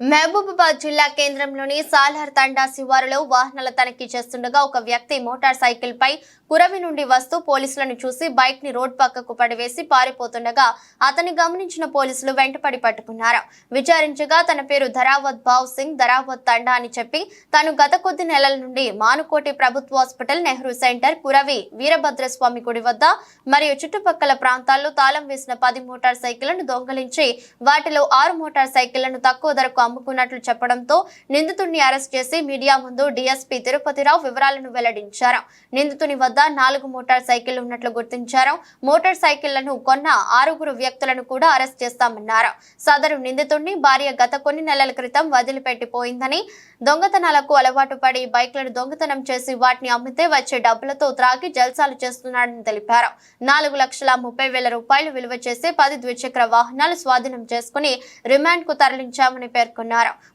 మహబూబాబాద్ జిల్లా కేంద్రంలోని సాల్హర్ తండా శివారులో వాహనాల తనిఖీ చేస్తుండగా ఒక వ్యక్తి మోటార్ సైకిల్ పై కురవి నుండి వస్తూ పోలీసులను చూసి బైక్ని రోడ్ పక్కకు పడివేసి పారిపోతుండగా అతన్ని గమనించిన పోలీసులు వెంటపడి పట్టుకున్నారు. విచారించగా తన పేరు ధరావత్ భావ్ సింగ్ ధరావత్ తండా అని చెప్పి తాను గత కొద్ది నెలల నుండి మానుకోటి ప్రభుత్వ హాస్పిటల్ నెహ్రూ సెంటర్ కురవి వీరభద్రస్వామి గుడి వద్ద మరియు చుట్టుపక్కల ప్రాంతాల్లో తాళం వేసిన పది మోటార్ సైకిళ్ళను దొంగలించి వాటిలో ఆరు మోటార్ సైకిళ్ళను తక్కువ ధరకు అమ్ముకున్నట్లు చెప్పడంతో నిందితుడిని అరెస్ట్ చేసి మీడియా ముందు డీఎస్పీ తిరుపతిరావు వివరాలను వెల్లడించారు. నిందితుని వద్ద నాలుగు మోటార్ సైకిళ్ళు ఉన్నట్లు గుర్తించారు. మోటార్ సైకిళ్ళను కొన్న ఆరుగురు వ్యక్తులను కూడా అరెస్ట్ చేస్తామన్నారు. సదరు నిందితుడిని భార్య గత కొన్ని నెలల క్రితం వదిలిపెట్టిపోయిందని దొంగతనాలకు అలవాటు పడి బైక్లను దొంగతనం చేసి వాటిని అమ్మితే వచ్చే డబ్బులతో త్రాగి జల్సాలు చేస్తున్నాడని తెలిపారు. నాలుగు లక్షల ముప్పై వేల రూపాయలు విలువ చేసి పది ద్విచక్ర వాహనాలు స్వాధీనం చేసుకుని రిమాండ్కు తరలించామని పేర్కొన్నారు.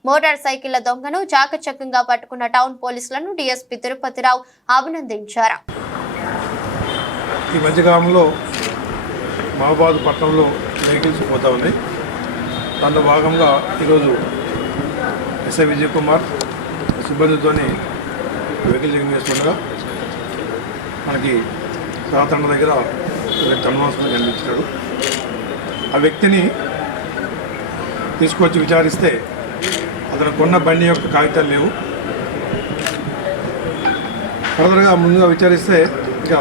మోటార్ సైకిళ్ళ దొంగను చాకచక్యంగా పట్టుకున్న టౌన్ పోలీసులను డీఎస్పీ తిరుపతిరావు అభినందించారు. ఈ మధ్యకాలంలో మహాబాద్ పట్టణంలో వెహికల్స్ పోతా ఉన్నాయి దాంట్లో భాగంగా ఈరోజు ఎస్ఐ విజయ్ కుమార్ సిబ్బందితోని వెహికల్ చెకింగ్ చేస్తుండగా మనకి రాతండ దగ్గర కన్వాన్స్మెంట్ అందించాడు. ఆ వ్యక్తిని తీసుకొచ్చి విచారిస్తే అతను కొన్న బండి యొక్క కాగితాలు లేవు. ఫర్దర్గా ముందుగా విచారిస్తే ఇంకా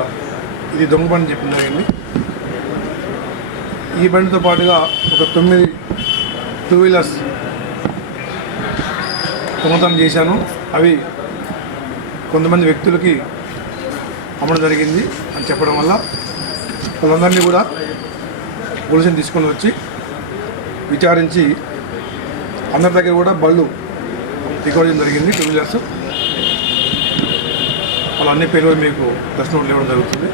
ఇది దొంగ బండి చెప్పిన జరిగింది. ఈ బండితో పాటుగా ఒక తొమ్మిది టూ వీలర్స్ దొంగతనం చేశాను. అవి కొంతమంది వ్యక్తులకి అమ్మడం జరిగింది అని చెప్పడం వల్ల వాళ్ళందరినీ కూడా పోలీసుని తీసుకొని వచ్చి విచారించి అందరి దగ్గర కూడా బళ్ళు రికవర్ జరిగింది టూ వీలర్స్. వాళ్ళ అన్ని పేర్లు మీకు ప్రశ్న ఇవ్వడం జరుగుతుంది.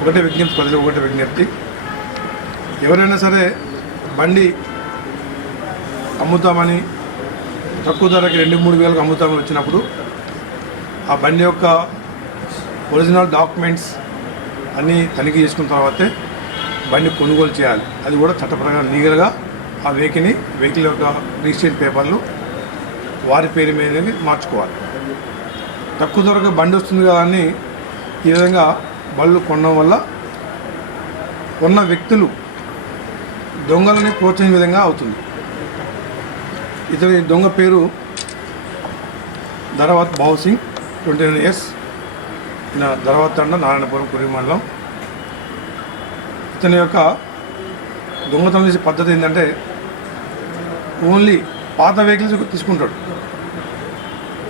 ఒకటే విజ్ఞప్తి ప్రజలు ఒకటే విజ్ఞప్తి. ఎవరైనా సరే బండి అమ్ముతామని తక్కువ ధరకి రెండు మూడు వేలకు అమ్ముతామని వచ్చినప్పుడు ఆ బండి యొక్క ఒరిజినల్ డాక్యుమెంట్స్ అన్నీ తనిఖీ చేసుకున్న తర్వాతే బండి కొనుగోలు చేయాలి. అది కూడా చట్టపరంగా లీగల్గా ఆ వెహికల్ని వెహికల్ యొక్క రిజిస్ట్రేషన్ పేపర్లు వారి పేరు మీదనే మార్చుకోవాలి. తక్కువ ధరకు బండి వస్తుంది కదా అని ఈ విధంగా బళ్ళు కొనడం వల్ల కొన్న వ్యక్తులు దొంగలని ప్రోత్సహించే విధంగా అవుతుంది. ఇతని దొంగ పేరు ధరవత్ బావు సింగ్ ట్వంటీ నైన్ ఇయర్స్. ఈయన ధరవత్ తండ నారాయణపురం కురి మండలం. ఇతని యొక్క దొంగతనం చేసే పద్ధతి ఏంటంటే ఓన్లీ పాత వెహికల్స్ తీసుకుంటాడు.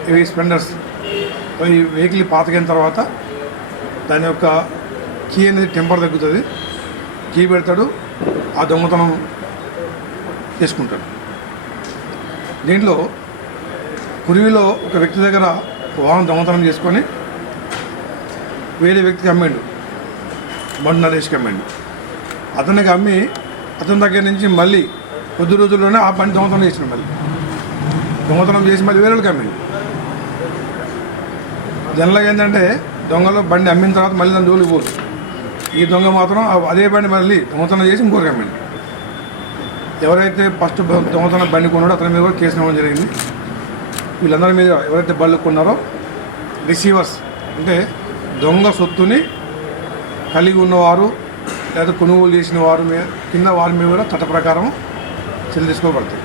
ఇవి స్పెండర్స్. ఈ వెహికల్ పాతకైన తర్వాత దాని యొక్క కీ అనేది టెంపర్ తగ్గుతుంది. కీ పెడతాడు ఆ దొంగతనం చేసుకుంటాడు. దీంట్లో కురివిలో ఒక వ్యక్తి దగ్గర ఒక వాహనం దొంగతనం చేసుకొని వేరే వ్యక్తికి అమ్మాడు. బండి నరేష్కి అమ్మాడు. అతనికి అమ్మి అతని దగ్గర నుంచి మళ్ళీ కొద్ది రోజుల్లోనే ఆ బండి దొంగతనం చేసిన మళ్ళీ. దొంగతనం చేసి మళ్ళీ వేరే వాళ్ళకి జనరల్గా ఏంటంటే దొంగలు బండి అమ్మిన తర్వాత మళ్ళీ దాని జోలికి పోదు. ఈ దొంగ మాత్రం అదే బండి మళ్ళీ దొంగతనం చేసి ఇంకోరికి అమ్మింది ఎవరైతే ఫస్ట్ దొంగతనం బండి కొన్నాడో అతని మీద కూడా కేసు నమోదు జరిగింది. వీళ్ళందరి మీద ఎవరైతే బళ్ళు కొన్నారో రిసీవర్స్ అంటే దొంగ సొత్తుని కలిగి ఉన్నవారు లేదా కొనుగోలు చేసిన వారు మీద కింద వారి మీద కూడా చట్ట ప్రకారం చర్యలు తీసుకోబడతాయి.